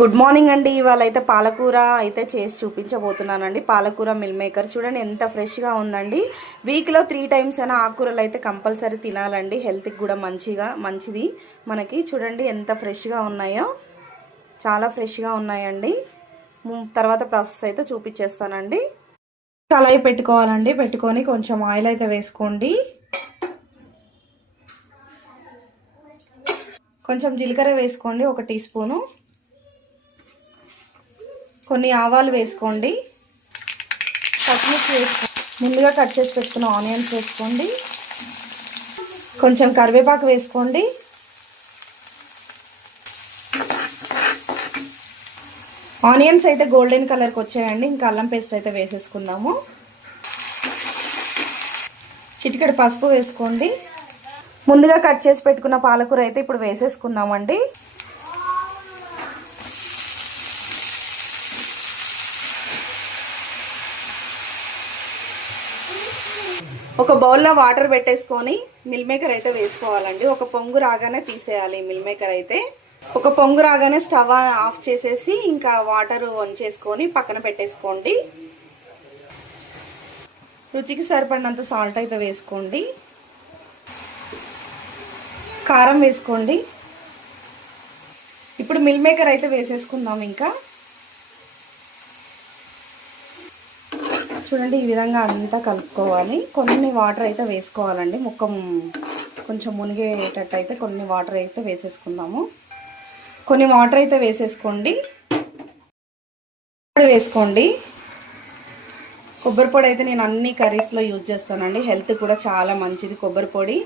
Good morning అండి. ఇవాళ అయితే పాలకూర అయితే చేసి చూపించబోతున్నానండి. పాలకూర మిల్ మేకర్ చూడండి ఎంత ఫ్రెష్గా ఉందండి. వీక్లో 3 టైమ్స్ అయినా ఆకుకూరలు అయితే కంపల్సరీ తినాలండి. హెల్త్కి కూడా మంచిది మనకి. చూడండి ఎంత ఫ్రెష్గా ఉన్నాయో, చాలా ఫ్రెష్గా ఉన్నాయండి. తర్వాత ప్రాసెస్ అయితే చూపించేస్తానండి. కళాయి పెట్టుకోవాలండి. పెట్టుకొని కొంచెం ఆయిల్ అయితే వేసుకోండి. కొంచెం జీలకర్ర వేసుకోండి, 1 టీ స్పూను. కొన్ని ఆవాలు వేసుకోండి. పచ్చిమిర్చి వేసుకోండి. ముందుగా కట్ చేసి పెట్టుకున్న ఆనియన్స్ వేసుకోండి. కొంచెం కరివేపాకు వేసుకోండి. ఆనియన్స్ అయితే గోల్డెన్ కలర్కి వచ్చాయండి. ఇంకా అల్లం పేస్ట్ అయితే వేసేసుకుందాము. చిటికెడు పసుపు వేసుకోండి. ముందుగా కట్ చేసి పెట్టుకున్న పాలకూర అయితే ఇప్పుడు వేసేసుకుందామండి. ఒక బౌల్లో వాటర్ పెట్టేసుకొని మిల్ మేకర్ అయితే వేసుకోవాలండి. ఒక పొంగు రాగానే తీసేయాలి మిల్ మేకర్ అయితే. ఒక పొంగు రాగానే స్టవ్ ఆఫ్ చేసేసి ఇంకా వాటర్ వంచేసుకొని పక్కన పెట్టేసుకోండి. రుచికి సరిపడినంత సాల్ట్ అయితే వేసుకోండి. కారం వేసుకోండి. ఇప్పుడు మిల్ మేకర్ అయితే వేసేసుకుందాం. ఇంకా చూడండి ఈ విధంగా అంతా కలుపుకోవాలి. కొన్ని వాటర్ అయితే వేసుకోవాలండి. ముక్క కొంచెం మునిగేటట్టు అయితే కొన్ని వాటర్ అయితే వేసేసుకుందాము. కొన్ని వాటర్ అయితే వేసేసుకోండి. వేసుకోండి కొబ్బరి పొడి అయితే నేను అన్ని కర్రీస్లో యూజ్ చేస్తానండి. హెల్త్ కూడా చాలా మంచిది కొబ్బరి పొడి.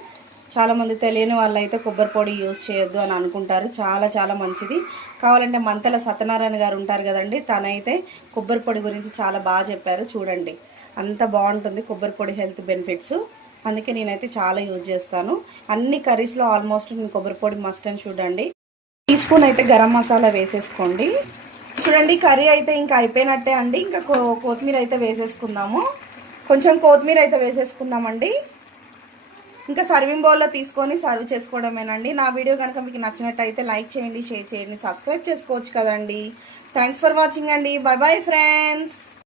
చాలామంది తెలియని వాళ్ళు అయితే కొబ్బరి పొడి యూజ్ చేయొద్దు అని అనుకుంటారు. చాలా మంచిది. కావాలంటే మంతెల సత్యనారాయణ గారు ఉంటారు కదండి, తనైతే కొబ్బరి పొడి గురించి చాలా బాగా చెప్పారు. చూడండి అంత బాగుంటుంది కొబ్బరి పొడి హెల్త్ బెనిఫిట్స్. అందుకే నేనైతే చాలా యూజ్ చేస్తాను. అన్ని కర్రీస్లో ఆల్మోస్ట్ నేను కొబ్బరి పొడి మస్ట్ అని చూడండి. టీ స్పూన్ అయితే గరం మసాలా వేసేసుకోండి. చూడండి కర్రీ అయితే ఇంకా అయిపోయినట్టే అండి. ఇంకా కొత్తిమీర అయితే వేసేసుకుందాము. కొంచెం కొత్తిమీర అయితే వేసేసుకుందామండి. ఇంకా సర్వింగ్ బౌల్లో తీసుకొని సర్వ్ చేసుకోవడమేనండి. నా వీడియో కనుక మీకు నచ్చినట్టయితే లైక్ చేయండి, షేర్ చేయండి, సబ్స్క్రైబ్ చేసుకోవచ్చు కదండి. థ్యాంక్స్ ఫర్ వాచింగ్ అండి. By bye friends.